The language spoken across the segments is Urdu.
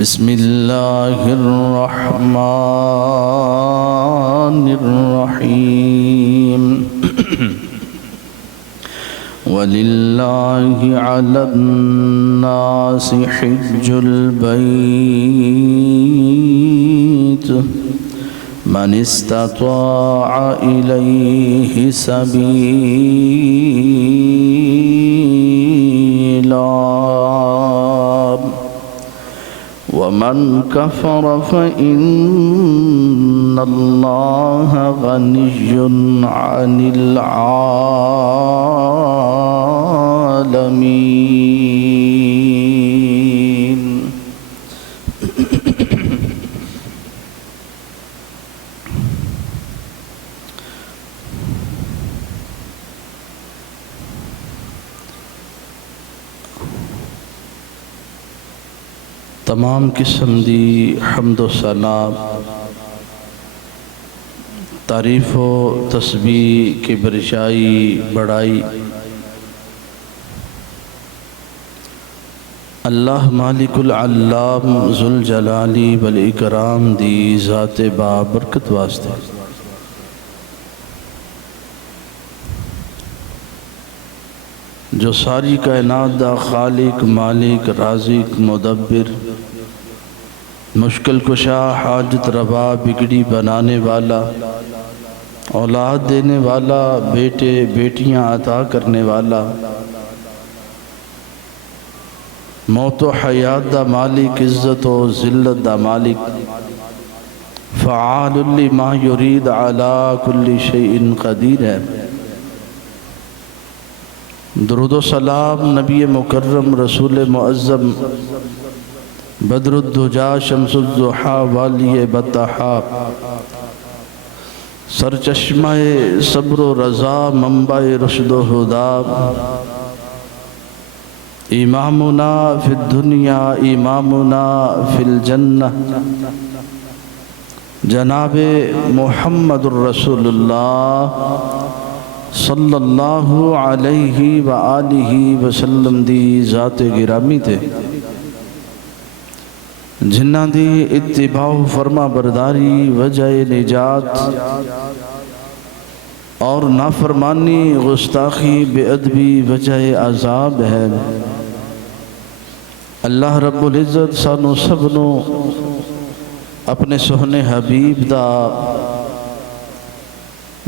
بسم اللہ الرحمن الرحیم وَلِلَّهِ عَلَى النَّاسِ حِجُّ الْبَيْتِ مَنِ اسْتَطَاعَ إِلَيْهِ سَبِيلًا وَمَنْ كَفَرَ فَإِنَّ اللَّهَ غَنِيٌّ عَنِ الْعَالَمِينَ۔ تمام قسم دی حمد و ثنا تعریف و تسبیح کی برشائی بڑائی اللہ مالک العلام ذوالجلالی والاکرام دی ذات بابرکت واسطے جو ساری کائنات دا خالق مالک رازق مدبر مشکل کشا حاجت روا بگڑی بنانے والا اولاد دینے والا بیٹے بیٹیاں عطا کرنے والا موت و حیات دا مالک عزت و ذلت دا مالک فعال لما یرید علی کل شیء قدیر ہے۔ درود و سلام نبی مکرم رسول معظم بدر الدجا شمس الضحا والی بطحا سرچشمہ صبر و رضا منبع رشد و ہدا امامنا فی الدنیا امامنا فی الجنہ جناب محمد الرسول اللہ صلی اللہ علیہ وآلہ وسلم دی ذات گرامی تھے جنہ دی اتباع فرما برداری وجہ نجات اور نافرمانی غستاخی بے ادبی وجہ عذاب ہے۔ اللہ رب العزت سانو سبنو اپنے سہنے حبیب دا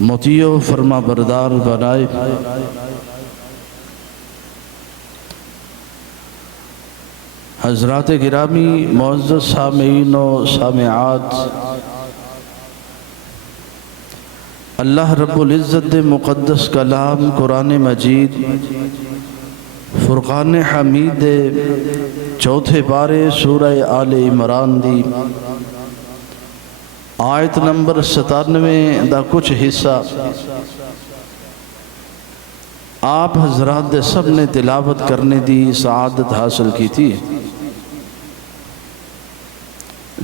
مطیع و فرما بردار بنائے۔ حضرات گرامی معزز سامعین و سامعات، اللہ رب العزت دے مقدس کلام قرآن مجید فرقان حمید دے چوتھے پارے سورہ آل عمران دی آیت نمبر 97 دا کچھ حصہ آپ حضرات دے سب نے تلاوت کرنے دی سعادت حاصل کی تھی،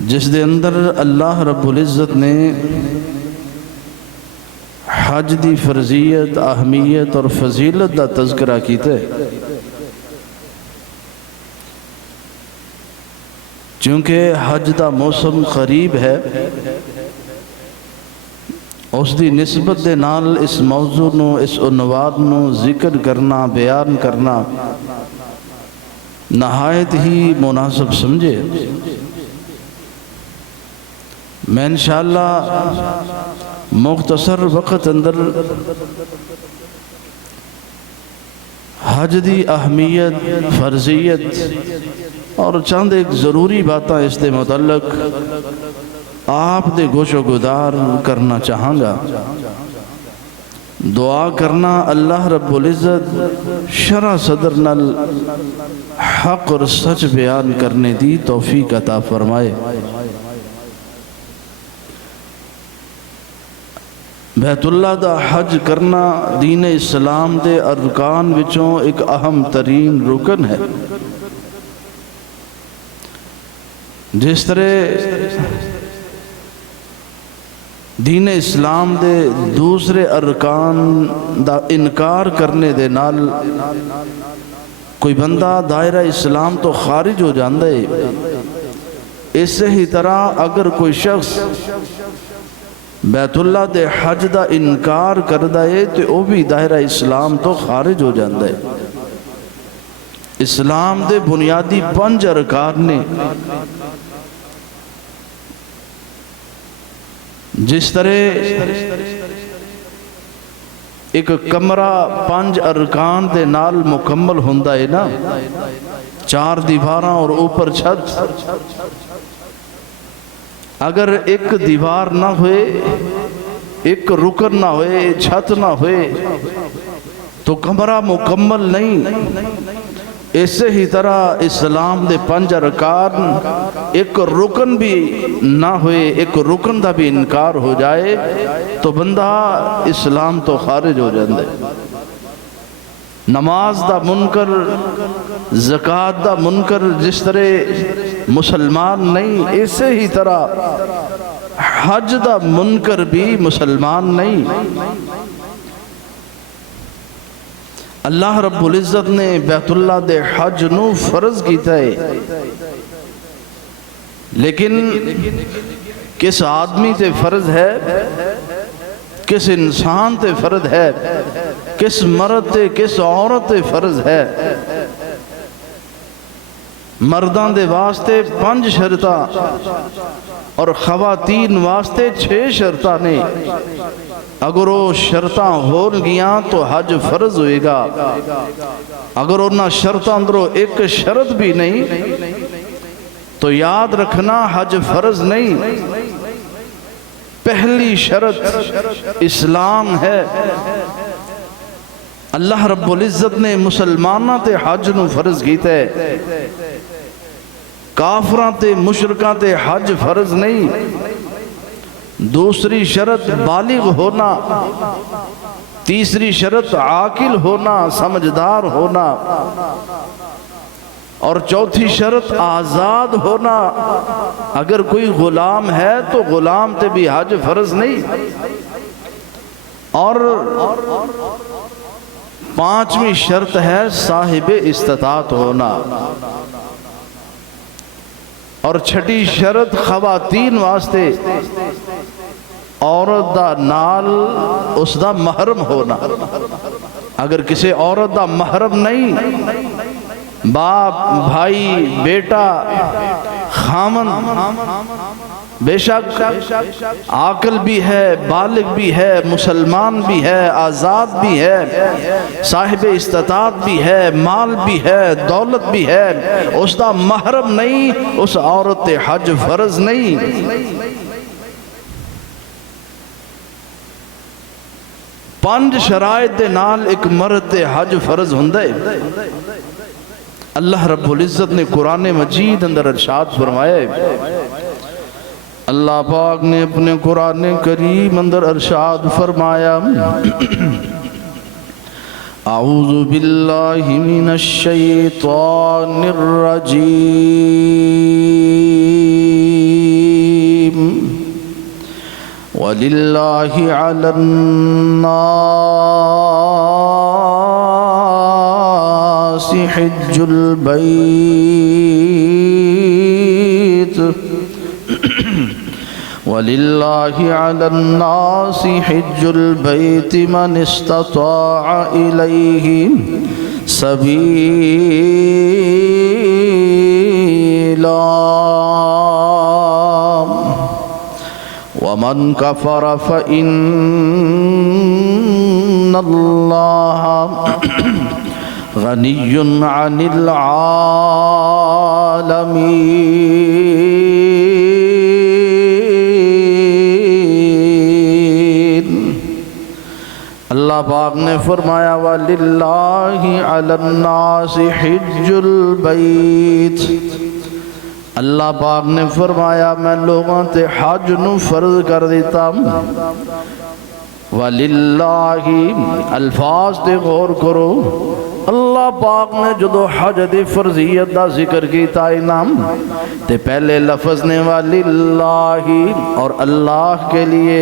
جس دے اندر اللہ رب العزت نے حج دی فرضیت اہمیت اور فضیلت دا تذکرہ کیتے، چونکہ حج دا موسم قریب ہے اس دی نسبت دے نال اس موضوع نو اس عنوان نو ذکر کرنا بیان کرنا نہایت ہی مناسب سمجھے۔ میں انشاءاللہ مختصر وقت اندر حج دی اہمیت فرضیت اور چند ایک ضروری باتاں اس دے متعلق آپ دے گوش و گدار کرنا چاہاں گا۔ دعا کرنا اللہ رب العزت شرع صدر نال حق اور سچ بیان کرنے دی توفیق عطا فرمائے۔ بیت اللہ دا حج کرنا دین اسلام دے ارکان وچوں ایک اہم ترین رکن ہے۔ جس طرح دین اسلام دے دوسرے ارکان دا انکار کرنے دے نال کوئی بندہ دائرہ اسلام تو خارج ہو جاندہ ہے، اسی ہی طرح اگر کوئی شخص بیت اللہ دے حج دا انکار کردا ہے تو وہ بھی دائرہ اسلام تو خارج ہو جاندہ ہے۔ اسلام دے بنیادی 5 ارکان نے، جس طرح ایک کمرہ 5 ارکان دے نال مکمل ہوندہ ہے نا، 4 دیواراں اور اوپر چھت، اگر ایک دیوار نہ ہوئے، ایک رکن نہ ہوئے، چھت نہ ہوئے تو کمرہ مکمل نہیں۔ اسی ہی طرح اسلام دے 5 ارکان، ایک رکن بھی نہ ہوئے، ایک رکن دا بھی انکار ہو جائے تو بندہ اسلام تو خارج ہو جاندے۔ نماز دا منکر، زکوٰۃ دا منکر جس طرح مسلمان نہیں، اسی ہی طرح حج دا منکر بھی مسلمان نہیں۔ اللہ رب العزت نے بیت اللہ دے حج نو فرض کیتا ہے، لیکن کس آدمی تے فرض ہے، کس انسان تے فرض ہے، کس مرد تے کس عورت تے فرض ہے۔ مردان دے واسطے 5 شرطاں اور خواتین واسطے 6 شرطاں نے۔ اگر وہ شرطاں ہون گیاں تو حج فرض ہوئے گا، اگر انہاں شرطاں اندروں ایک شرط بھی نہیں تو یاد رکھنا حج فرض نہیں۔ پہلی شرط اسلام ہے۔ اللہ رب العزت نے مسلمانہ تے حج نو فرض کیتا ہے، کافراں تے مشرکاں تے حج فرض نہیں۔ دوسری شرط بالغ ہونا، تیسری شرط عاقل ہونا، سمجھدار ہونا، اور چوتھی شرط آزاد ہونا۔ اگر کوئی غلام ہے تو غلام تے بھی حج فرض نہیں۔ اور 5ویں شرط ہے صاحب استطاعت ہونا، اور 6ٹی شرط خواتین واسطے عورت دا نال اس دا محرم ہونا۔ اگر کسی عورت دا محرم نہیں، باپ، بھائی، بیٹا، خامن، بے شک عاقل بھی ہے، بالغ بھی ہے، مسلمان بھی ہے، آزاد بھی ہے، صاحب استطاعت بھی ہے، مال بھی ہے، دولت بھی ہے، اس دا محرم نہیں، اس عورت حج فرض نہیں۔ 5 شرائط دے نال ایک مرد حج فرض ہوندے۔ اللہ رب العزت نے قرآن مجید اندر ارشاد فرمایا ہے، اللہ پاک نے اپنے قرآن کریم اندر ارشاد فرمایا، اعوذ باللہ من الشیطان الرجیم، وَلِلَّهِ عَلَى النَّاسِ حِجُّ الْبَيْتِ وَلِلَّهِ عَلَى النَّاسِ حِجُّ الْبَيْتِ مَنِ اسْتَطَاعَ إِلَيْهِ سَبِيلًا وَمَنْ كَفَرَ فَإِنَّ اللَّهَ غَنِيٌّ عَنِ الْعَالَمِينَ۔ اللہ پاک نے فرمایا وَلِلَّهِ عَلَى النَّاسِ حِجُّ الْبَيْتِ، اللہ پاک نے فرمایا میں لوگوں تے حج نو فرض کر دیتا۔ وَلِلَّهِ الفاظ تے غور کرو، اللہ پاک نے جدو حج دی فرضیت دا ذکر کیتا انام تے پہلے لفظ نے وَلِلَّهِ اور اللہ کے لیے،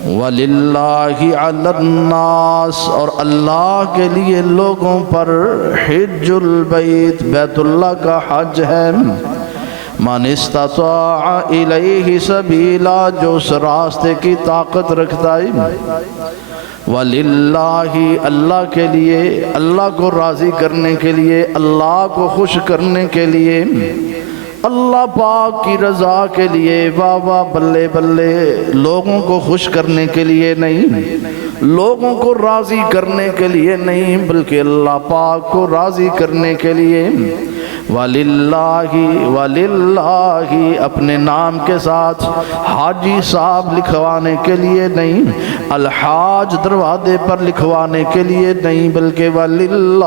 وَلِلَّهِ عَلَى النَّاسِ اور اللہ کے لیے لوگوں پر حج البیت بیت اللہ کا حج ہے، من استطاع الیہ سبیلا، جو اس راستے کی طاقت رکھتا ہے، وَلِلَّهِ، اللہ کے لیے، اللہ کو راضی کرنے کے لیے، اللہ کو خوش کرنے کے لیے، اللہ پاک کی رضا کے لیے، واہ واہ بلے بلے، لوگوں کو خوش کرنے کے لیے نہیں، لوگوں کو راضی کرنے کے لیے نہیں، بلکہ اللہ پاک کو راضی کرنے کے لیے، وَلِلَّهِ وَلِلَّهِ، اپنے نام کے ساتھ حاجی صاحب لکھوانے کے لیے نہیں، الحاج دروازے پر لکھوانے کے لیے نہیں، بلکہ وَلِلَّهِ،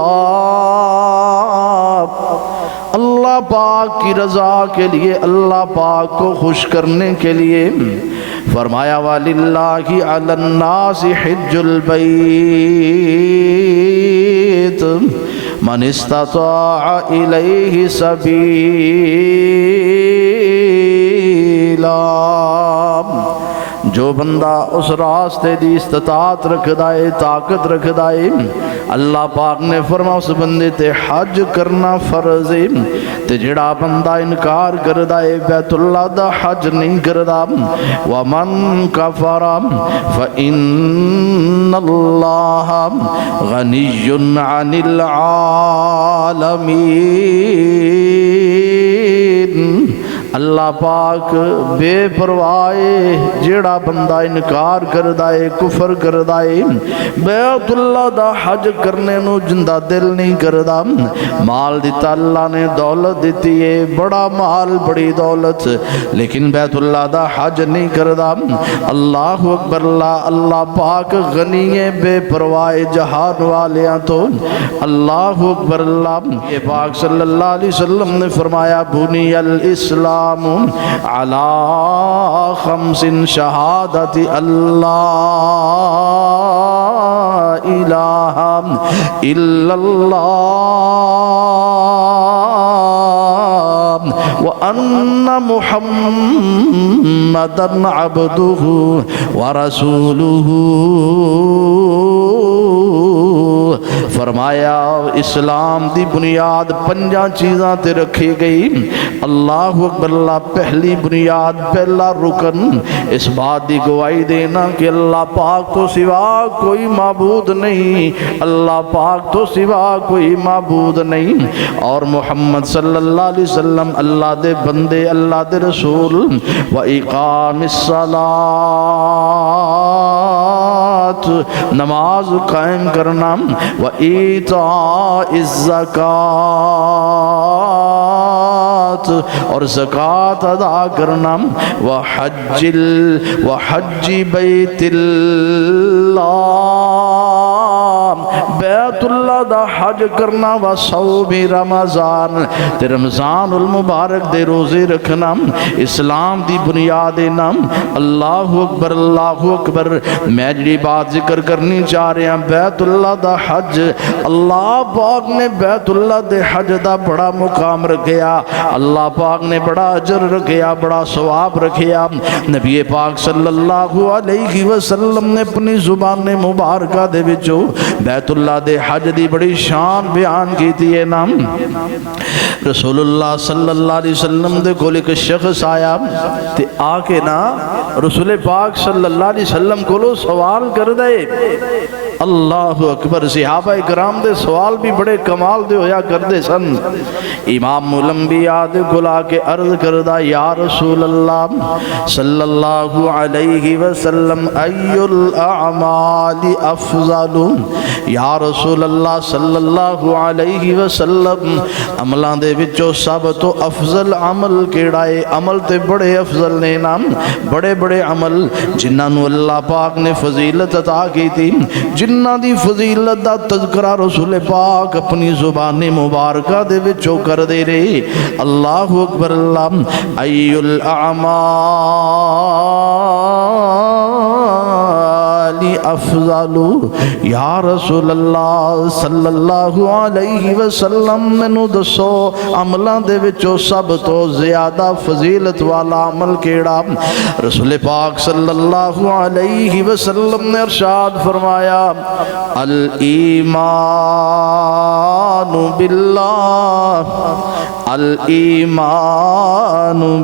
اللہ پاک کی رضا کے لیے، اللہ پاک کو خوش کرنے کے لیے فرمایا وَلِلَّهِ عَلَى النَّاسِ حِجُّ الْبَيْتِ من استطاع الیہ سبیلا، جو بندہ اس راستے دی استطاعت رکھ دائے، طاقت رکھ دائے، اللہ پاک نے فرما اس بندے تے حج کرنا فرض ہے، تے جڑا بندہ انکار کر دائے بیت اللہ دا حج نہیں کردا، وَمَن كَفَرَ فَإِنَّ اللَّهَ غَنِيٌّ عَنِ الْعَالَمِينَ، اللہ پاک بے پروائے، جیڑا بندہ انکار کر دائے، کفر کر دائے، بیت اللہ دا حج کرنے نو جندہ دل نہیں کردا، مال دیتا اللہ نے، دولت دیتی ہے، بڑا مال بڑی دولت، لیکن بیت اللہ دا حج نہیں کردا، اللہ اکبر، اللہ پاک غنی ہے، بے پروائے جہان والیاں تو، اللہ اکبر اللہ، یہ پاک صلی اللہ علیہ وسلم نے فرمایا بنی الاسلام علی خمس، شہادت اللہ الہ الا اللہ وان محمدا عبدہ ورسولہ، فرمایا اسلام دی بنیاد پنجاں چیزاں تے رکھی گئی، اللہ اکبر، اللہ پہلی بنیاد، پہلا رکن اس بات دی گواہی دینا کہ اللہ پاک تو سوا کوئی معبود نہیں، اللہ پاک تو سوا کوئی معبود نہیں، اور محمد صلی اللہ علیہ وسلم اللہ دے بندے، اللہ دے رسول، وَإِقَامِ الصَّلَاةِ، نماز قائم کرنا، وَإِيتَاءِ الزَّكَاةِ، اور زکوٰۃ ادا کرنا، وحج بیت اللہ، بیت اللہ دا حج کرنا، وصوم رمضان، تے رمضان المبارک دے روزے رکھنا، اسلام دی بنیاد نام، اللہ اکبر، اللہ اکبر۔ میں جڑی بات ذکر کرنی چاہ رہے ہیں، بیت اللہ دا حج، اللہ پاک نے بیت اللہ دے حج دا بڑا مقام رکھیا، اللہ پاک نے بڑا اجر رکھیا، بڑا ثواب رکھیا۔ نبی پاک صلی اللہ علیہ وسلم نے اپنی زبان مبارکہ دے وچوں بیت اللہ دے حج دی بڑی شان بیان کی تھی نام۔ رسول اللہ صلی اللہ علیہ وسلم دے کول ایک شخص آیا تے آ کے نا رسول پاک صلی اللہ علیہ وسلم کولو سوال کر دے، اللہ اکبر۔ صحابہ کرام دے سوال بھی بڑے کمال دے ہویا کر دے سن۔ امام الانبیاء دے کلا کے عرض کردہ، یا رسول اللہ صلی اللہ علیہ وسلم ای الاعمال افضل، یا رسول اللہ صلی اللہ علیہ وسلم عملان دے وچوں سب تو افضل عمل کیڑا ہے؟ عمل تے بڑے افضل نے نام، بڑے بڑے عمل جنہاں نو اللہ پاک نے فضیلت عطا کی تھی، جنہاں دی فضیلت دا تذکرہ رسول پاک اپنی زبان مبارکہ دے وچوں کر دے رہے۔ اللہ اکبر، اللہ ای الاعمال افضل، یا رسول اللہ صلی اللہ علیہ وسلم مینوں دسو عملان دے وچوں سب تو زیادہ فضیلت والا عمل کیڑا؟ رسول پاک صلی اللہ علیہ وسلم نے ارشاد فرمایا، الایمان باللہ، الایمان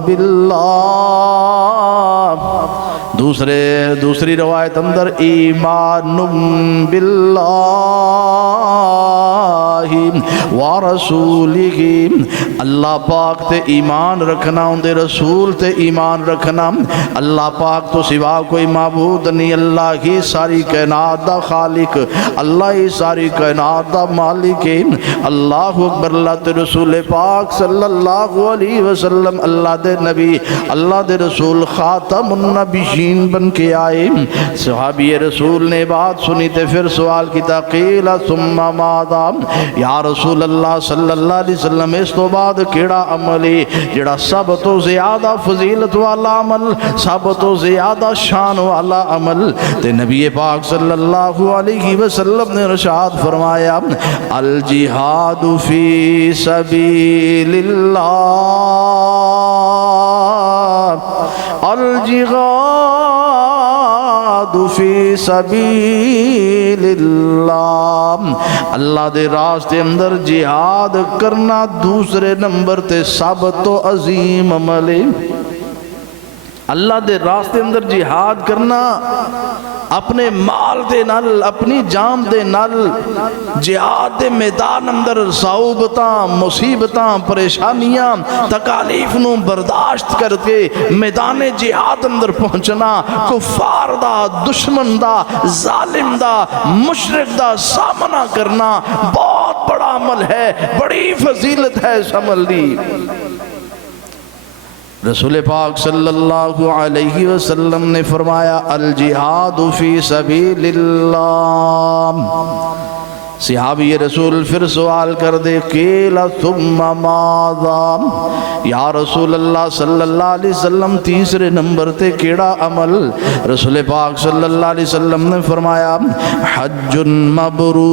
باللہ، دوسری روایت اندر ایمان باللہ ورسولہ، اللہ پاک تے ایمان رکھنا، ان دے رسول تے ایمان رکھنا، اللہ پاک تو سوا کوئی معبود نہیں، اللہ ہی ساری کائنات دا خالق، اللہ ہی ساری کائنات دا مالک ہے، اللہ اکبر، اللہ تے رسول پاک صلی اللہ علیہ وسلم اللہ دے نبی، اللہ دے رسول خاتم النبیین بن کے آئے۔ صحابی رسول نے بات سنی تے پھر سوال کی قیل ثم ماذا، یا رسول اللہ صلی اللہ علیہ وسلم اس تو بعد کیڑا عمل ہے جڑا سب تو زیادہ فضیلت والا عمل، سب تو زیادہ شان والا عمل؟ تے نبی پاک صلی اللہ علیہ وسلم نے ارشاد فرمایا الجہاد فی سبیل اللہ، الجہاد فی سبیل اللہ، اللہ دے راستے اندر جہاد کرنا دوسرے نمبر تے سب تو عظیم عمل ہے۔ اللہ دے راستے اندر جہاد کرنا، اپنے مال دے نال، اپنی جان دے نال جہاد دے میدان اندر صعوبتاں، مصیبتاں، پریشانیاں، تکالیف نو برداشت کر کے میدان جہاد اندر پہنچنا، کفار دا، دشمن دا، ظالم دا، مشرک دا سامنا کرنا بہت بڑا عمل ہے، بڑی فضیلت ہے اس عمل دی۔ رسول پاک صلی اللہ علیہ وسلم نے فرمایا الجہاد فی سبیل اللہ۔ صحابی رسول پھر سوال کر دے قیل ثم ماذا، یا رسول اللہ صلی اللہ علیہ وسلم تیسرے نمبر تے کیڑا عمل؟ رسول پاک صلی اللہ علیہ وسلم نے فرمایا حج مبرور،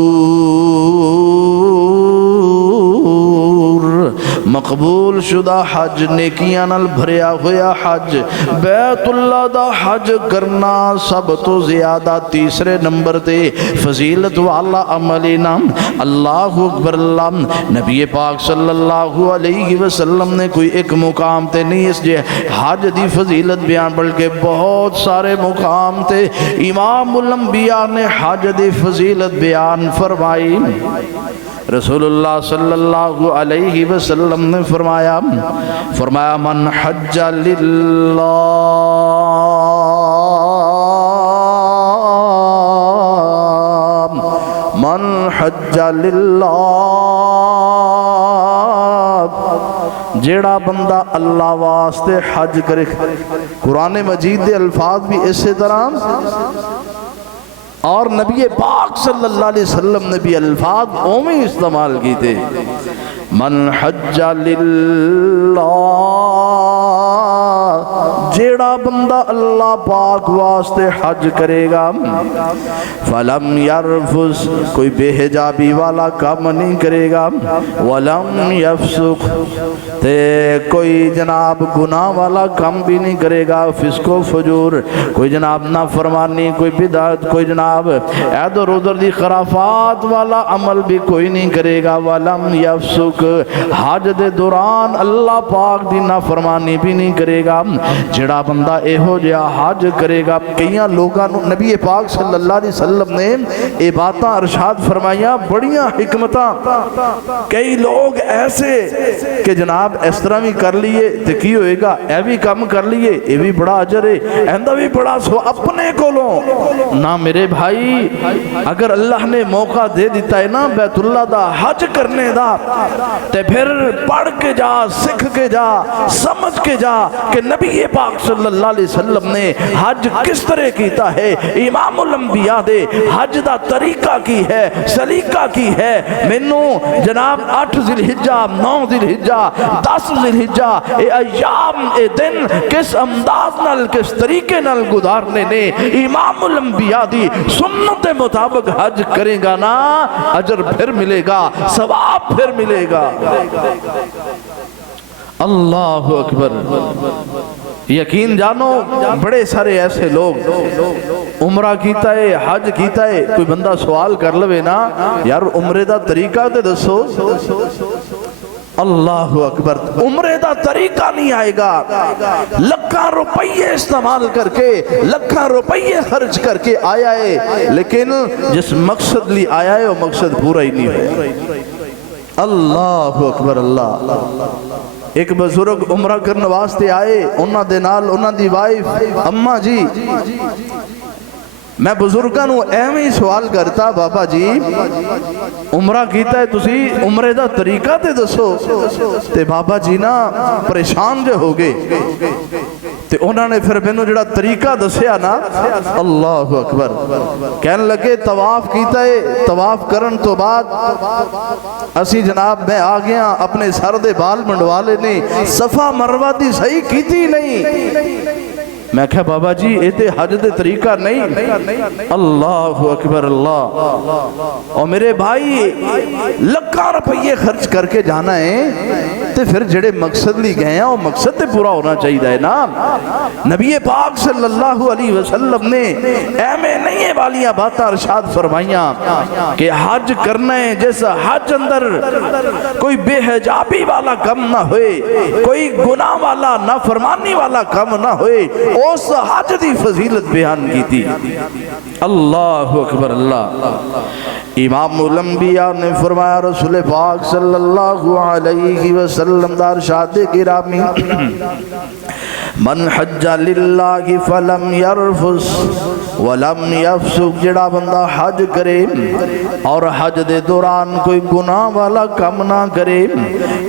مقبول شدہ حج، نیکیاں نال بھریا ہویا حج، بیت اللہ دا حج کرنا سب تو زیادہ تیسرے نمبر تے فضیلت والا عمل نام۔ اللہ اکبر، اللہ نبی پاک صلی اللہ علیہ وسلم نے کوئی ایک مقام تے نہیں اس جے حج دی فضیلت بیان بلکہ بہت سارے مقام تے امام الانبیاء نے حج دی فضیلت بیان فرمائی۔ رسول اللہ صلی اللہ علیہ وسلم نے فرمایا من حج للہ، من حج للہ، جیڑا بندہ اللہ واسطے حج کرے۔ قرآن مجید دے الفاظ بھی اسی طرح اور نبی پاک صلی اللہ علیہ وسلم نے بھی الفاظ اومی استعمال کی تھے۔ من حج للہ، جیڑا بندہ اللہ پاک واسطے حج کرے گا، فلم یرفس، کوئی بے حجابی والا کام نہیں کرے گا، ولم یفسق، تے کوئی جناب گناہ والا کام بھی نہیں کرے گا، فسق و فجور، کوئی جناب نافرمانی، کوئی بدعت، کوئی جناب ادھر ادھر دی خرافات والا عمل بھی کوئی نہیں کرے گا، ولم یفسق، حج دے دوران اللہ پاک دی نافرمانی بھی نہیں کرے گا۔ جڑا بندہ اے ہو جیا حج کرے گا، کئیاں لوگاں نبی پاک صلی اللہ علیہ وسلم نے اے باتاں ارشاد فرمائیاں بڑیاں حکمتاں۔ کئی لوگ ایسے کہ جناب اس طرح بھی کر لیے تے کی ہوئے گا، اے بھی کم کر لیے اے بھی بڑا اجر ہے، ایندہ بھی بڑا سو اپنے کو لو نہ۔ میرے بھائی اگر اللہ نے موقع دے دیتا ہے نا بیت اللہ دا حج کرنے دا، تے پھر پڑھ کے جا، سکھ کے جا، سمجھ کے جا کہ نبی پاک صلی اللہ علیہ وسلم نے حج کس طرح کیتا ہے، امام الانبیاء دے حج دا طریقہ کی ہے، سلیقہ کی ہے۔ مینوں جناب 8 ذی الحجہ، 9 ذی الحجہ، 10 ذی الحجہ، اے ایام، اے دن کس انداز نال، کس طریقے نال گزارنے نے، امام الانبیاء دی سنت مطابق حج کرے گا نا، اجر پھر ملے گا، ثواب پھر ملے گا۔ اللہ اکبر، یقین جانو بڑے سارے ایسے لوگ عمرہ کیتا ہے، حج کیتا ہے، کوئی بندہ سوال کر لوے نا یار عمرے دا طریقہ تے دسو، اللہ اکبر. عمرے دا طریقہ نہیں آئے گا. لکھاں روپیے استعمال کر کے لکھاں روپیے خرچ کر کے آیا ہے لیکن جس مقصد لی آیا ہے وہ مقصد پورا ہی نہیں ہوا. اللہ اکبر. اللہ. ایک بزرگ عمرہ کرنے واسطے آئے, انہاں دے نال انہاں دی وائف اماں جی. میں بزرگاں نو ایویں سوال کرتا, بابا جی عمرہ کیتا ہے تسی, عمرے دا طریقہ تے دسو. تے بابا جی نا پریشان جو ہو گئے تے انہوں نے پھر مینوں جڑا طریقہ دسیا نا, اللہ اکبر, کہنے لگے طواف کیتا ہے, طواف کرن تو بعد اسی جناب میں آ گیا اپنے سر دے بال منڈوا لینے, صفا مروہ دی صحیح کیتی نہیں. میں کہا بابا جی اے تے حج دے طریقہ نہیں. اللہ اکبر. اللہ. اور میرے بھائی لکھاں روپیے خرچ کر کے جانا ہے تے پھر جڑے مقصد لی گئے ہیں وہ مقصد تے پورا ہونا چاہیے نا. نبی پاک صلی اللہ علیہ وسلم نے ایمیں نہیں والیاں باتاں ارشاد فرمائیاں کہ حج کرنا ہے جیسا حج اندر کوئی بے حجابی والا کم نہ ہوئے, کوئی گناہ والا نافرمانی والا کم نہ ہوئے, اس حج دی فضیلت بیان کی تھی. اللہ اکبر. اللہ. امام الانبیاء نے فرمایا, رسول پاک صلی اللہ علیہ وسلم دا ارشاد گرامی, من حج للہ فلم یرفس ولم یفسق, جڑا بندہ حج کرے اور حج دے دوران کوئی گناہ والا کم نہ کرے,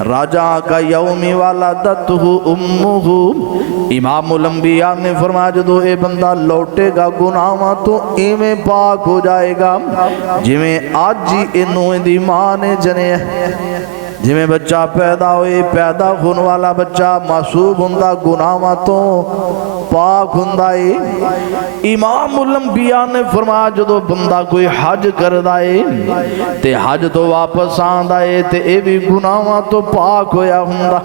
راجع کا یومی ولدتہ امہ. امام الانبیاء نے فرمایا جدو اے بندہ لوٹے گا گناہ تو ایویں پاک ہو جائے گا جویں آج ہی انہوں دی ماں نے جنے. جویں بچہ پیدا ہوئے, پیدا خون والا بچہ معصوم ہوندا گناہاں تو پاک ہوندا ہے. امام الانبیاء نے فرمایا جدو بندہ کوئی حج کردا ہے تے حج تو واپس آندا ہے تے اے بھی گناہاں تو پاک ہویا ہوندا.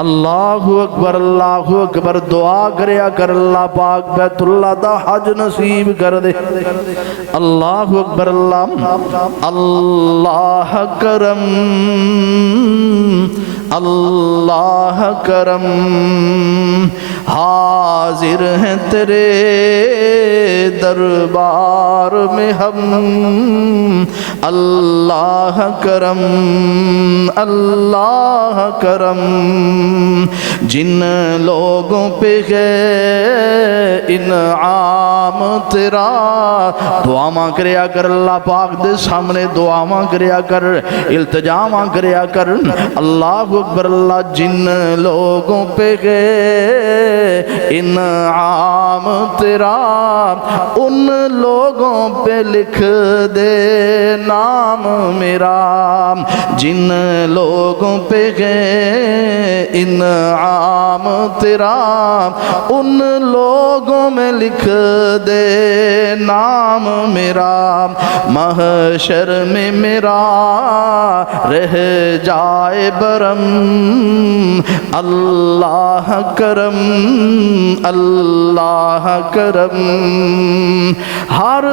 اللہ اکبر. اللہ اکبر. دعا کریا کر اللہ پاک بیت اللہ دا حج نصیب کر دے. اللہ اکبر. اللہ. اللہ کرم, اللہ کرم, حاضر ہیں تیرے دربار میں ہم. اللہ کرم, اللہ کرم, جن لوگوں پہ ہے انعام تیرا. دعا ماں کریا کر اللہ پاک دے سامنے, دعا ماں کریا کر, التجا ماں کریا کر. اللہ اکبر. اللہ. جن لوگوں پہ ہے انعام تیرا ان لوگوں پہ لکھ دے نام میرا. جن لوگوں پہ ہے انعام تیرا ان لوگوں میں لکھ دے نام میرا. محشر میں میرا رہ جائے برم. اللہ کرم, اللہ کرم. ہر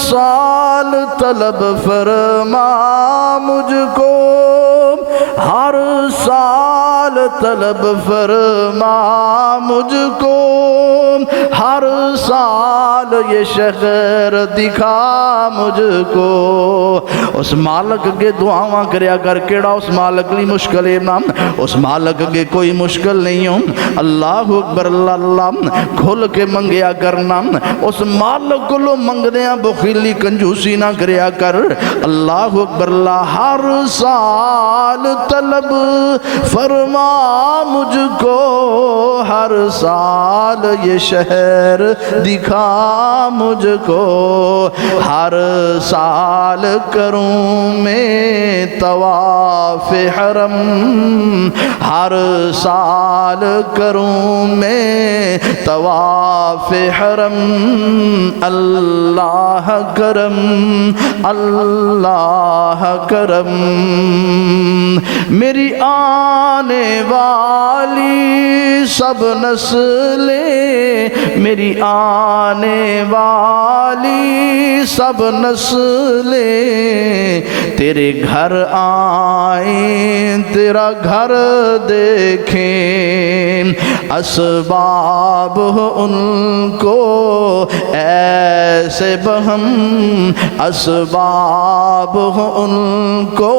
سال طلب فرما مجھ کو, ہر سال طلب فرما مجھ کو, ہر سال یہ شہر دکھا مجھ کو. اس مالک کے دعاواں کریا کر, کیڑا اس مالک لی مشکل ہے نا, اس مالک کے کوئی مشکل نہیں ہوں. اللہ اکبر. اللہ. کھل کے منگیا کرنا, اس مالک کو لو منگدیاں بخیلی کنجوسی نہ کریا کر. اللہ اکبر. اللہ. ہر سال طلب فرما مجھ کو, ہر سال یہ شہر دکھا مجھ کو. ہر سال کروں میں طواف حرم, ہر سال کروں میں طواف حرم. اللہ کرم, اللہ کرم. میری آنے والی سب نسلیں میری آنے والی سب نسلیں تیرے گھر آئیں تیرا گھر دیکھیں اسباب ہو ان کو ایسے بہم اسباب ہو ان کو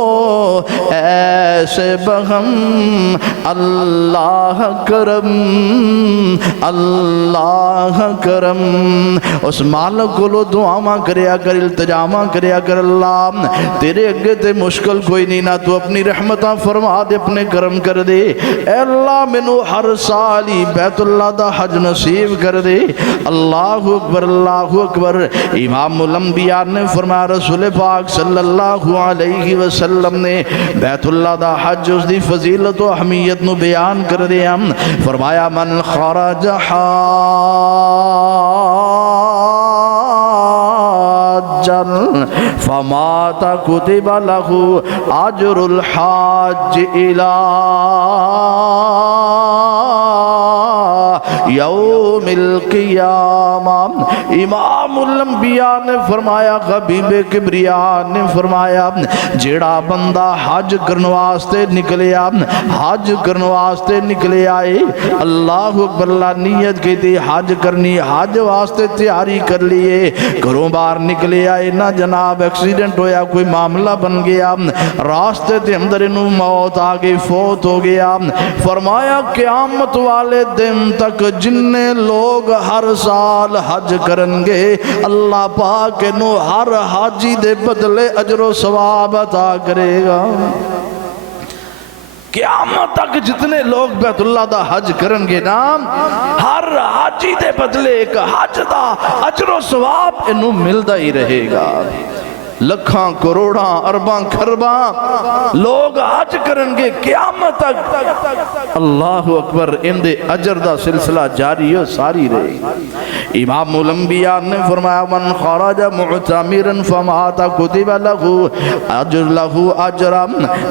ایسے بہم اللہ کرم اللہ کرم اس مالک کو لو دعاواں کریا کر التجاواں کریا کر اللہ تیرے اگے تے مشکل کوئی نہیں نہ تو اپنی رحمتاں فرما دے اپنے کرم کر دے اے اللہ مینوں ہر سال ہی بیت اللہ دا حج نصیب کر دے اللہ اکبر امام الانبیاء نے فرمایا رسول پاک صلی اللہ علیہ وسلم نے بیت اللہ دا حج اس دی فضیلت و اہمیت نو بیان کر دیا فرمایا من خرج حاجا فمات کتب له اجر الحاج الى یوم القیامہ امام الانبیاء نے فرمایا حبیب کبریاء نے فرمایا جیڑا بندہ حج کرن واسطے نکلیا حج کرن واسطے نکلے آئے اللہ اکبر اللہ نیت کی تھی حج کرنی حج واسطے تیاری کر لیے گھروں باہر نکلے آئے نہ جناب ایکسیڈنٹ ہویا کوئی معاملہ بن گیا راستے تے اندر انہوں موت آگئی فوت ہو گیا فرمایا قیامت والے دن تک جننے لوگ ہر سال حج کرنگے اللہ پاک انہوں ہر حاجی دے بدلے اجر و ثواب عطا کرے گا قیامت تک جتنے لوگ بیت اللہ دا حج کرنگے نا ہر حاجی دے بدلے ایک حج دا اجر و ثواب انہوں ملدا ہی رہے گا لکھاں کروڑاں ارباں کھرباں لوگ حج کرنگے قیامت تک اللہ اکبر ان دے اجر دا سلسلہ جاری ہو ساری رہے امام الانبیاء نے فرمایا من خرج معتمرا فمات کتب له اجر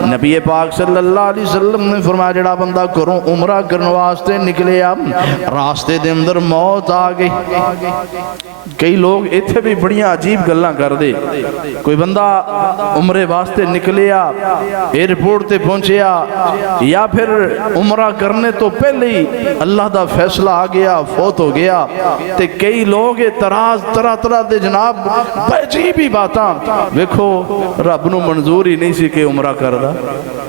نبی پاک صلی اللہ علیہ وسلم نے فرمایا جڑا بندہ کروں عمرہ کرنے واسطے نکلے راستے دے اندر موت آگئی کئی لوگ ایتھے بھی بڑیاں عجیب گلاں کر دے کوئی بندہ عمرے واسطے نکلیا ایئرپورٹ تے پہنچیا یا پھر عمرہ کرنے تو پہلے ہی اللہ دا فیصلہ آ گیا فوت ہو گیا تے کئی لوگ طرح دے جناب عجیبی باتاں دیکھو رب نو منظور ہی نہیں سی کہ عمرہ کردا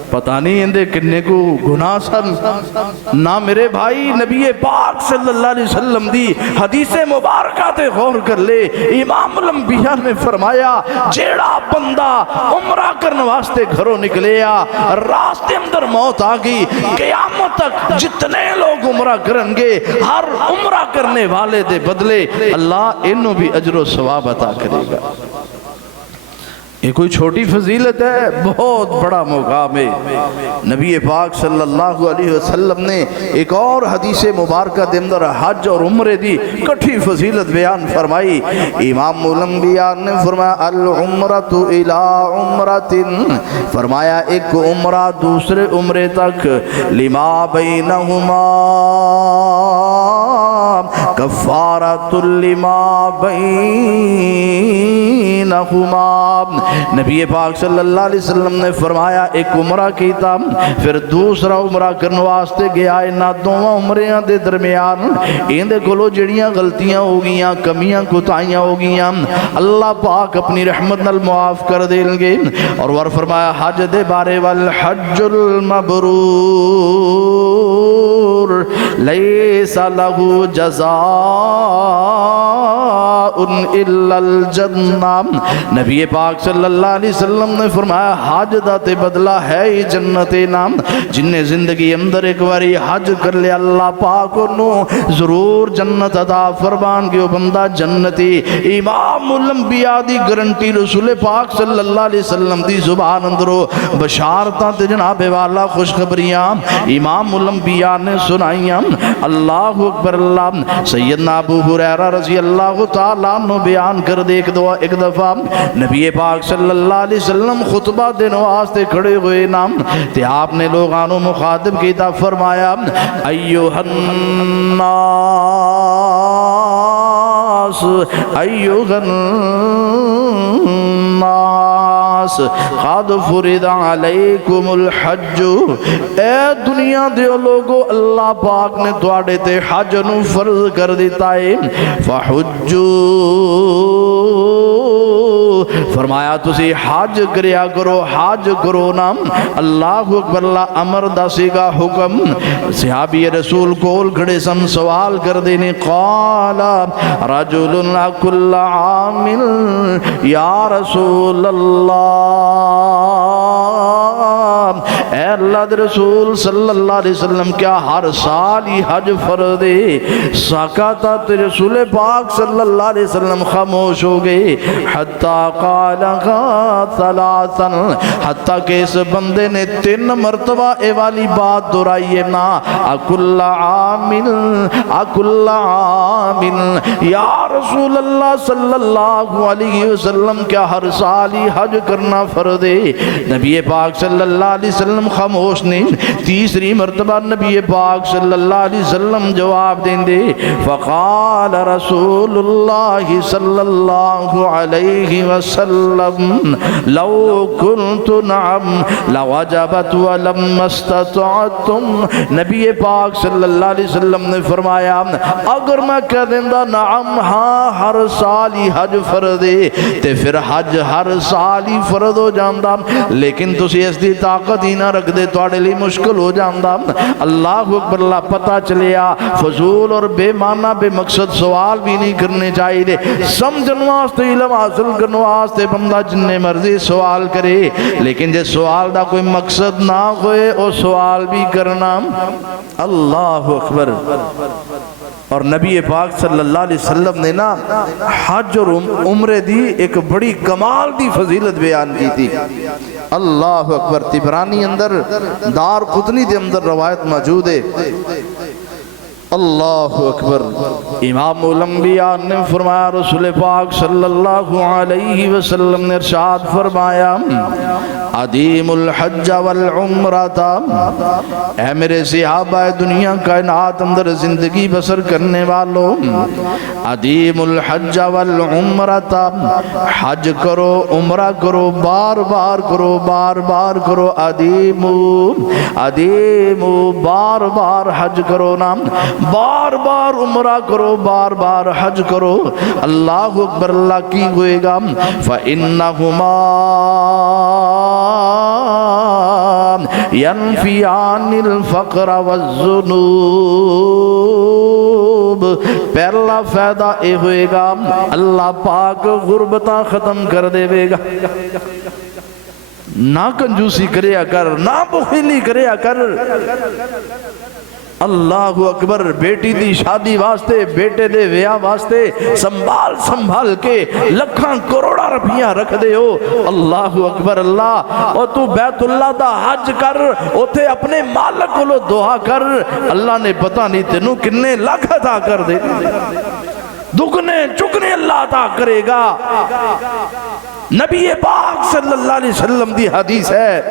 پتہ نہیں اندے کنے کو گناہ سن نہ میرے بھائی نبی پاک صلی اللہ علیہ وسلم دی حدیث مبارکہ تے غور کر لے امام الانبیاء نے فرمایا جیڑا بندہ عمرہ کرنے واسطے گھروں نکلیا راستے اندر موت آگئی قیامت تک جتنے لوگ عمرہ کرنگے ہر عمرہ کرنے والے دے بدلے اللہ انہوں بھی اجر و ثواب عطا کرے گا یہ کوئی چھوٹی فضیلت ہے بہت بڑا مقام ہے نبی پاک صلی اللہ علیہ وسلم نے ایک اور حدیث مبارکہ دے اندر حج اور عمرے دی کٹھی فضیلت بیان فرمائی امام الانبیاء نے فرمایا العمرۃ الی عمرۃ فرمایا ایک عمرہ دوسرے عمرے تک لما بینہما کفارۃ لما بینہما نبی پاک صلی اللہ علیہ وسلم نے فرمایا ایک عمرہ کیتا پھر دوسرا عمرہ کرنے واسطے گیا نہ دوواں عمریاں دے درمیان اندے کولو جڑیاں غلطیاں ہو گیاں کمیاں کوتاہیاں ہو گیاں اللہ پاک اپنی رحمت نال معاف کر دیں گے اور فرمایا حج دے بارے والحج المبرور لیس لہ جزاء الا الجنہ نبی پاک صلی اللہ علیہ وسلم نے فرمایا حج دا تے بدلہ ہے ہی جنت نام جن نے زندگی اندر ایک باری حج کر لے اللہ پاک انہوں ضرور جنت عطا فرمان کے بندہ جنتی امام الانبیاء دی گرنٹی رسول پاک صلی اللہ علیہ وسلم دی زبان اندرو بشارتاں تے جناب والا خوشخبریاں امام الانبیاء نے سنائیاں اللہ اکبر اللہ سیدنا ابو ہریرہ رضی اللہ تعالی تعالیٰ عنہ بیان کر دے ایک دفعہ نبی پاک صلی اللہ علیہ وسلم خطبہ دینے واسطے کھڑے ہوئے نام تے آپ نے لوگانوں مخاطب کیتا فرمایا ایوہ الناس ایوہ الناس قد فرض علیکم الحج اے دنیا دیو لوگو اللہ پاک نے تواڈے تے حج نو فرض کر دیتا ہے فحجو فرمایا تسی حج کریا کرو حج کرو نام اللہ اکبر اللہ امر داسی کا حکم صحابی رسول کول کھڑے سن سوال کر دینے قال رجل کل عامل یا رسول اللہ اے اللہ دے رسول صلی اللہ علیہ وسلم کیا ہر سال ہی حج فرض ہے ساکاتا رسول پاک صلی اللہ علیہ وسلم خاموش ہو گئے حتی قالغا ثلاثا حتی کہ اس بندے نے 3 مرتبہ اے والی بات دہرائی ہے نا اکل عامل یا رسول اللہ صلی اللہ علیہ وسلم کیا ہر سال ہی حج کرنا فرض ہے نبی پاک صلی اللہ علیہ وسلم خاموش نے تیسری مرتبہ نبی پاک صلی اللہ علیہ وسلم جواب دیں دے فقال رسول اللہ صلی اللہ علیہ وسلم لو کنت نعم لوجبت ولم استطعتم نبی پاک صلی اللہ علیہ وسلم نے فرمایا اگر میں کہہ دیندہ نعم ہاں ہر سال ہی حج فرض ہے تے پھر حج ہر سال ہی فرض ہو جاندہ لیکن تسی اس دی طاقت ہی نہ رکھ دے توڑے لی مشکل ہو جاندہ اللہ اکبر اللہ پتہ چلیا فضول اور بے معنی بے مقصد سوال بھی نہیں کرنے چاہیے دے سمجھن واسطے علم حاصل کرنے واسطے بندہ جننے مرضی سوال کرے لیکن جے سوال دا کوئی مقصد نہ ہوئے او سوال بھی کرنا اللہ اکبر اور نبی پاک صلی اللہ علیہ وسلم نے نا حج اور عمرے دی ایک بڑی کمال دی فضیلت بیان کی تھی اللہ اکبر طبرانی اندر دار قطنی دے اندر روایت موجود ہے اللہ اکبر امام الانبیاء نے فرمایا رسول پاک صلی اللہ علیہ وسلم نے ارشاد فرمایا عدیم الحج والعمرہ اے میرے صحابہ دنیا کائنات اندر زندگی بسر کرنے والوں عدیم الحج والعمرہ حج کرو عمرہ کرو بار بار کرو بار بار کرو عدیم بار بار حج کرو نام بار بار عمرہ کرو بار بار حج کرو اللہ اکبر اللہ کی ہوئے گا فَإِنَّهُمَا يَنْفِيَانِ الْفَقْرَ وَالذُّنُوبِ پہلا فائدہ اے ہوئے گا اللہ پاک غربتہ ختم کر دے گا نہ کنجوسی کریا کر نہ بخیلی کریا کر اللہ اکبر بیٹی دی شادی واسطے بیٹے دے ویاہ واسطے سنبھال کے لکھاں کروڑا روپیہ رکھ دے ہو اللہ اکبر اللہ اور تو بیت اللہ دا حج کر اوتھے اپنے مالک کو لو دعا کر اللہ نے پتہ نہیں تینوں کنے لاکھ عطا کر دے دگنے چکنے اللہ عطا کرے گا نبی پاک صلی اللہ علیہ وسلم دی حدیث ہے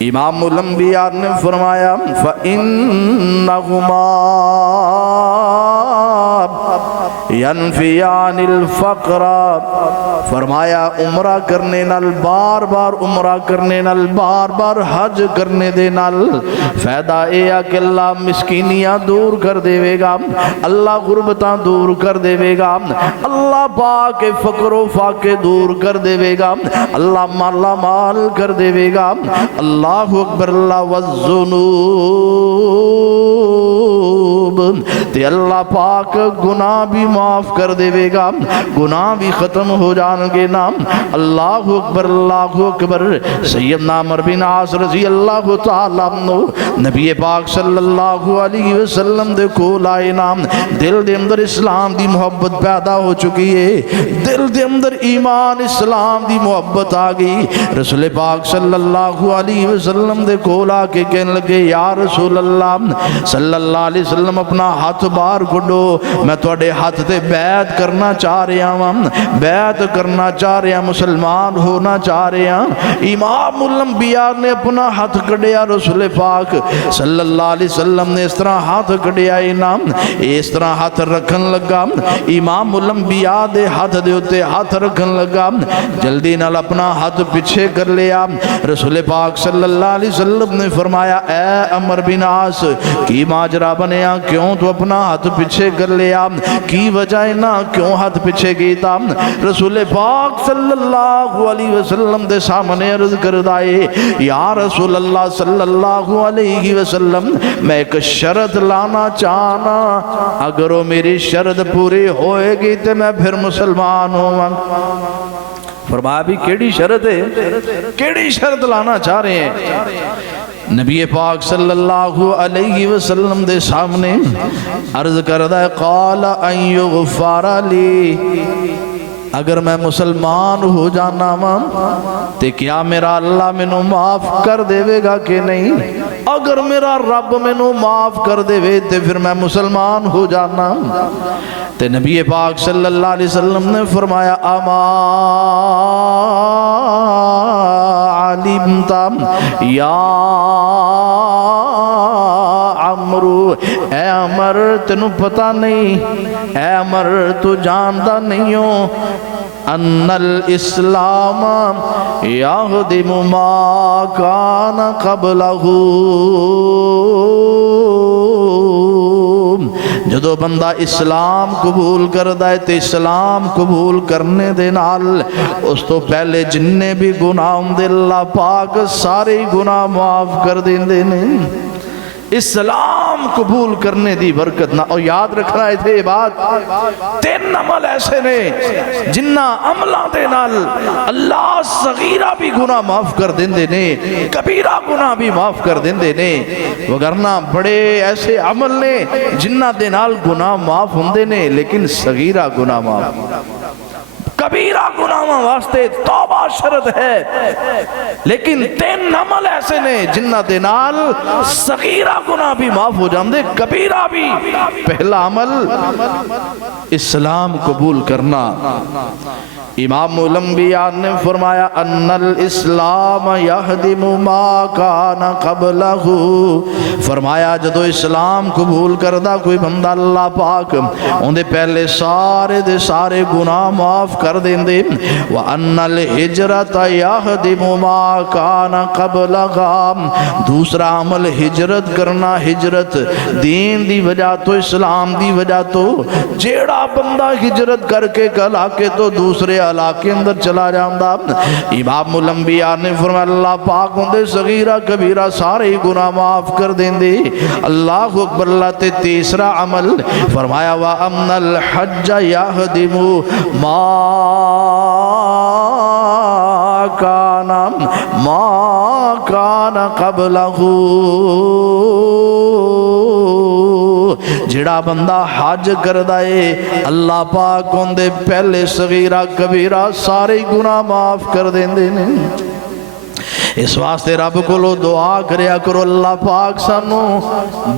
امام الانبیاء نے فرمایا فَإِنَّهُمَا يَنْفِيَانِ الْفَقْرَ فرمایا عمرہ کرنے نال بار بار عمرہ کرنے نال بار بار حج کرنے دے نال فائدہ اے کہ اللہ مسکینیاں دور کر دے گا اللہ غربتاں دور کر دے گا اللہ پاک فقر و فاقے دور کر دے گا اللہ مالا مال کر دے گا اللہ اکبر اللہ والذنوب تے اللہ پاک گناہ بھی معاف کر دے گا گناہ بھی ختم ہو جانگے نام اللہ اکبر سیدنا عمر بن عاص رضی اللہ تعالیٰ عنہ نبی پاک صلی اللہ علیہ وسلم دے کول آئے نام دل دے اندر اسلام دی محبت پیدا ہو چکی ہے دل دے اندر ایمان اسلام دی محبت آگئی رسول پاک صلی اللہ علیہ وسلم دے کول آ کے کہنے لگے یا رسول اللہ صلی اللہ علیہ وسلم اپنا ہاتھ باہر کڈو، میں تواڈے ہاتھ تے بیعت کرنا چاہ رہا ہوں، بیعت کرنا چاہ رہا، مسلمان ہونا چاہ رہا۔ امام الانبیاء نے اپنا ہاتھ کڈیا، رسول پاک صلی اللہ علیہ وسلم نے اس طرح ہاتھ کڈیا، اس طرح ہاتھ رکھن لگا، امام الانبیاء دے ہاتھ دے ہوتے ہاتھ رکھن لگا، جلدی نال اپنا ہاتھ پیچھے کر لیا۔ رسول پاک صلی اللہ علیہ وسلم نے فرمایا اے عمر بن عاص کی ماجرا بنیا، کیوں تو اپنا ہاتھ پیچھے کر لیا، کی وجہ نہ کیوں ہاتھ پیچھے کیتا؟ رسول پاک صلی اللہ علیہ وسلم دے سامنے عرض کردائے یا رسول اللہ صلی اللہ علیہ وسلم میں ایک شرط لانا چاہنا، اگر وہ میری شرط پوری ہوئے گی تو میں پھر مسلمان ہوں۔ فرمایا بھی کیڑی شرط ہے، کیڑی شرط لانا چاہ رہے ہیں؟ نبی پاک صلی اللہ علیہ وسلم دے سامنے عرض کردہ ہے قال ان یغفر لی، اگر میں مسلمان ہو جانا ماں تے کیا میرا اللہ مینوں معاف کر دے گا کہ نہیں؟ اگر میرا رب مینوں معاف کر دے تے پھر میں مسلمان ہو جانا۔ تے نبی پاک صلی اللہ علیہ وسلم نے فرمایا اما علمت یا عمرو، اے عمر تنو پتہ نہیں، اے عمر تو جاندہ نہیں ہو ان الاسلام یہدم ما کان قبلہ، جدو بندہ اسلام قبول کردہ ہے تو اسلام قبول کرنے دے نال اس تو پہلے جننے بھی گناہ ہوں دے اللہ پاک سارے گناہ معاف کر دیں دے نہیں۔ اسلام قبول کرنے دی برکت نہ، اور یاد رکھنا ہے تھے بات، 3 عمل ایسے نے جنہ عملہ دے نال اللہ صغیرہ بھی گناہ معاف کر دیں دے نے، کبیرہ گناہ بھی معاف کر دیں دے نے، وگرنہ بڑے ایسے عمل نے جنہ دے نال گناہ معاف ہوں دے نے لیکن صغیرہ گناہ معاف، کبیرہ گناہ واسطے توبہ شرط ہے، لیکن 3 عمل ایسے نے جنہ دے نال صغیرہ گناہ بھی معاف ہو جاندے، کبیرہ بھی۔ پہلا عمل اسلام قبول کرنا۔ امام الانبیاء نے فرمایا ان الاسلام یہدم ما کان قبلہ، فرمایا جدو اسلام قبول کردہ کوئی بندہ اللہ پاک اندے پہلے سارے دے سارے گناہ معاف کر دیں دے۔ وَأَنَّ الْحِجْرَةَ يَهْدِمُ مَا كَانَ قَبْلَهَا، دوسرا عمل ہجرت کرنا، ہجرت دین دی وجہ تو اسلام دی وجہ تو، جیڑا بندہ ہجرت کر کے علاقے تو دوسرے علاقے اندر چلا جاندہ، امام الانبیاء نے فرمایا اللہ پاک اندے صغیرہ کبیرہ سارے گناہ معاف کر دیں دے۔ اللہ اکبر۔ اللہ تے تیسرا عمل فرمایا وَأَنَّ الْحَجَّ يَهْدِمُ مَا کان قبلہ، جڑا بندہ حج کردائے اللہ پاک اندے پہلے صغیرہ کبیرہ سارے گناہ معاف کر دیں دے۔ اس واسطے رب کو لو دعا کریا کرو اللہ پاک سانو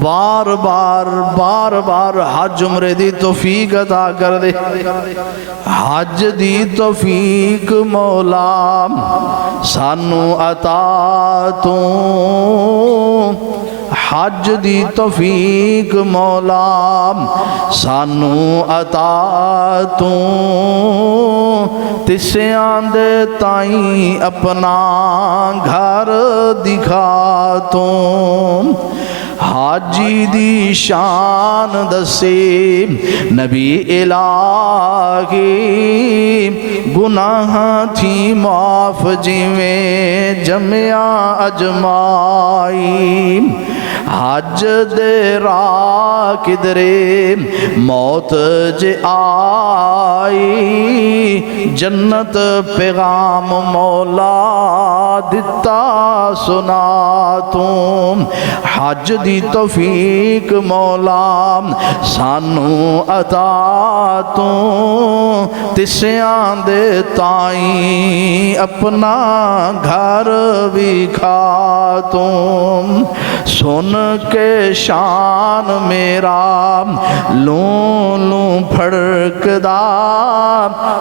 بار بار حج عمرے دی توفیق عطا کر دے۔ حج دی توفیق مولا سانو عطا تو، حج دی توفیق مولا سانو عطا تو، تسے آندے تائیں اپنا گھر دکھا تو، حاجی دی شان دسے نبی الہی، گناہ تھی معاف جویں جمعہ اجمائی، حج دے راہ کدرے موت جے آئی، جنت پیغام مولا دتا سنا تم، حج دی توفیق مولا سانو عطا تو، تسیاں دے تائیں اپنا گھر بھی کھا تم، سن کے شان میرا لوں لوں پھڑکدا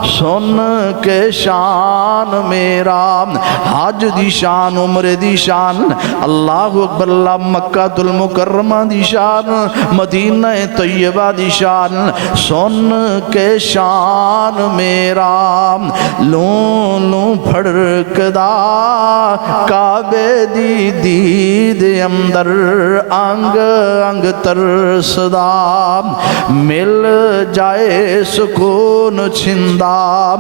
سن کے شان میرا حج دی شان عمر دی شان اللہ اکبر اللہ مکہ المکرمہ دی شان مدینہ طیبہ دی شان سن کے شان میرا لوں لوں پھڑکدا کعبے دی دید اندر انگ انگ ترسدا مل جائے سکون چھندا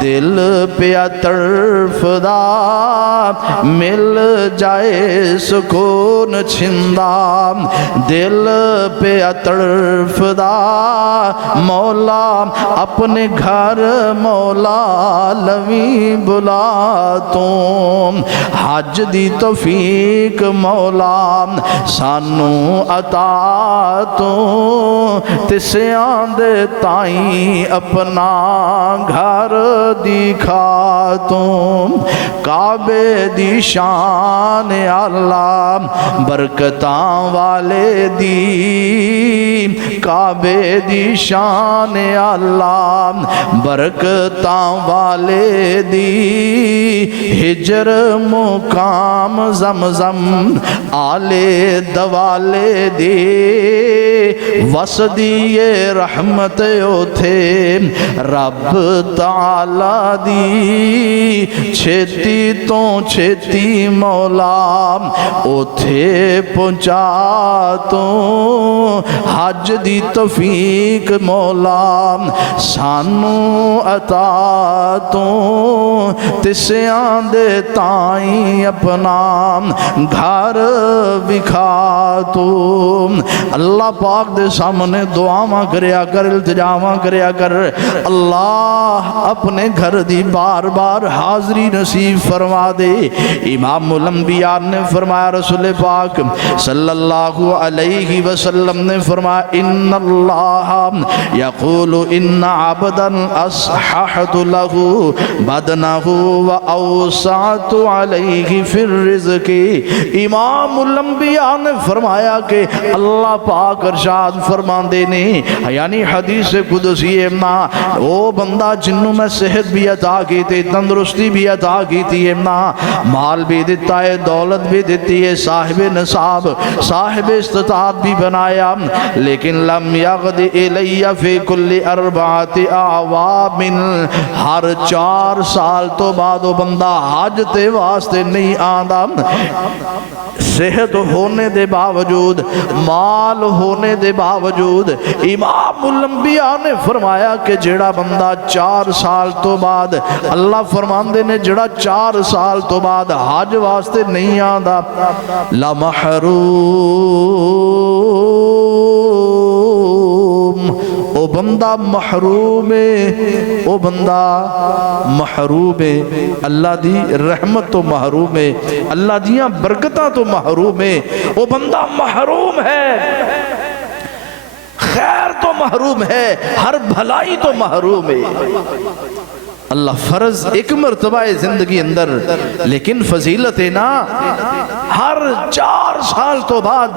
دل پیا تڑفدا مل جائے سکون چھندا دل پیا تڑفدا مولا اپنے گھر مولا لویں بلا تو حج دی توفیق مولا سانو عطا تو تسیاں دے تائیں اپنا گھر دکھا تو کعبے دی شان اللہ برکتاں والے دی کعبے دی شان اللہ برکتاں والے دی ہجر مقام زمزم آلے دوالے دی وسدی رحمت اوتھے رب تعالی دی چھتی تو چھتی مولا اوتھے پہنچا تو حج دی توفیق مولا سانو عطا تو تسیاں دے تائیں اپنا گھر بکھا تو اللہ پاک دے سامنے دعاواں کریا کر التجاواں کریا کر اللہ اپنے گھر دی بار بار حاضری نصیب فرما دے امام الانبیاء نے فرمایا رسول پاک صلی اللہ علیہ وسلم نے فرمایا ان اللہ یقول ان عبدا اصححت له بدنه واوسعت علیہ فی الرزق امام الانبیاء نے فرمایا کہ اللہ پاک ارشاد فرماندے نے یعنی حدیث قدسی امنا او بندہ جنوں میں صحت بھی عطا کی تھی تندرستی بھی عطا کی تھی امنا مال بھی دیتا ہے دولت بھی دیتی ہے صاحب نصاب صاحب استطاعت بھی بنایا لیکن لم یغد الی فی کل 4 اعوام ہر 4 سال تو بعد وہ بندہ حج تے واسطے نہیں آندا صحت ہونے دے باوجود مال ہونے دے باوجود امام الانبیاء نے فرمایا کہ جڑا بندہ 4 سال تو بعد اللہ فرماندے نے جڑا 4 سال تو بعد حج واسطے نہیں آندا لمحروم او بندہ محروم ہے او بندہ محروم ہے اللہ دی رحمت تو محروم ہے اللہ دیاں برکتاں تو محروم ہے او بندہ محروم ہے خیر تو محروم ہے ہر بھلائی تو محروم ہے اللہ فرض ایک مرتبہ زندگی اندر لیکن فضیلت ہے نا ہر 4 سال تو بعد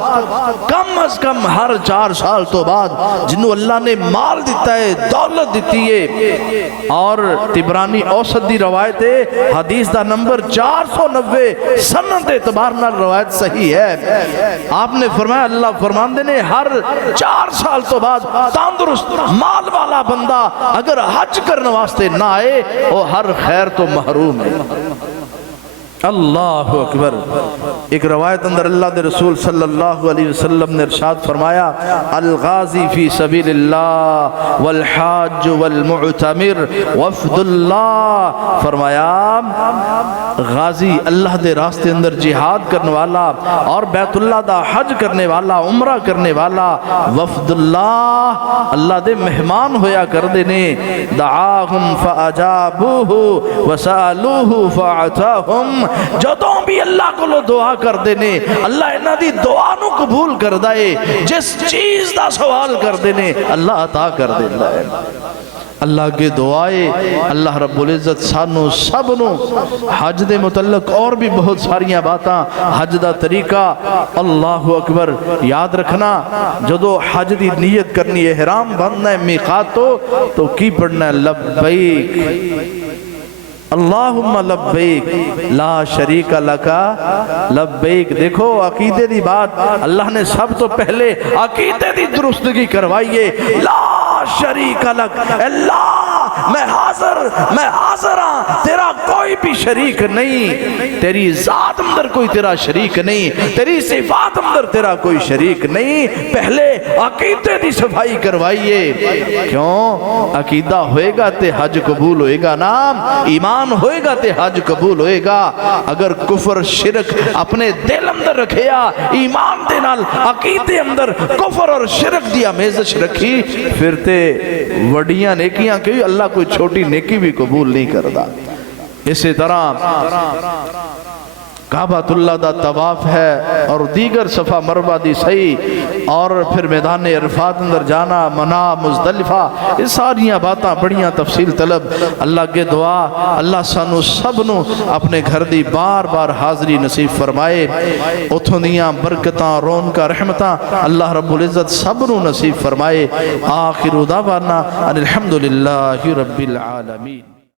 کم از کم ہر 4 سال تو بعد جنہوں اللہ نے مال دیتا ہے دولت دیتی ہے اور تبرانی اوسط دی روایت ہے حدیث دا نمبر 490 سند اعتبار نال روایت صحیح ہے آپ نے فرمایا اللہ فرماندے نے ہر 4 سال تو بعد تندرست مال والا بندہ اگر حج کرنے واسطے نہ آئے وہ ہر خیر تو محروم ہے اللہ اکبر ایک روایت اندر اللہ دے رسول صلی اللہ علیہ وسلم نے ارشاد فرمایا الغازی فی سبیل اللہ والحاج والمعتمر وفد اللہ فرمایا غازی اللہ دے راستے اندر جہاد کرنے والا اور بیت اللہ دا حج کرنے والا عمرہ کرنے والا وفد اللہ اللہ دے مہمان ہویا کر دینے دعاہم فاجابوہ وسالوہ فاعتاہم جدوں بھی اللہ کو دعا کر دینے اللہ انہاں دی دعا نو قبول کر دائے، جس چیز دا سوال کر دینے اللہ عطا کر دینا ہے۔ اللہ کے دعائے اللہ رب العزت سانو سب نو حج دے متعلق اور بھی بہت ساریاں باتاں، حج دا طریقہ اللہ اکبر یاد رکھنا۔ جدو حج دی نیت کرنی احرام بننا ہے میقات تو کی پڑھنا ہے لبیک اللہم لبیک لا شریک لکا لبیک۔ دیکھو عقیدے دی بات اللہ نے سب تو پہلے عقیدے دی درستگی کروائیے، لا شریک لک، اللہ میں حاضر ہاں، تیرا کوئی بھی شریک نہیں، تیری ذات اندر کوئی تیرا شریک نہیں، تیری صفات اندر تیرا کوئی شریک نہیں۔ پہلے عقیدے دی صفائی کروائیے، کیوں؟ عقیدہ ہوئے گا تے حج قبول ہوئے گا، نام ایمان ہوئے گا تے حج قبول ہوئے گا۔ اگر کفر شرک اپنے دل اندر رکھیا، ایمان دے نال عقیدے اندر کفر اور شرک دی آمیزش رکھی، پھر تے وڈیاں نیکیاں کی اللہ کوئی چھوٹی نیکی بھی قبول نہیں کردا۔ اسی طرح کعبۃ اللہ دا طواف ہے اور دیگر صفا مروہ دی صحیح، اور پھر میدان عرفات اندر جانا، منا، مزدلفہ، یہ ساریاں باتاں بڑیاں تفصیل طلب۔ اللہ کے دعا اللہ سانو سب نو اپنے گھر دی بار بار حاضری نصیب فرمائے، اتھوں دیاں برکتاں رونقاں رحمتاں اللہ رب العزت سب نو نصیب فرمائے۔ آخر دعوانا ان الحمدللہ رب العالمین۔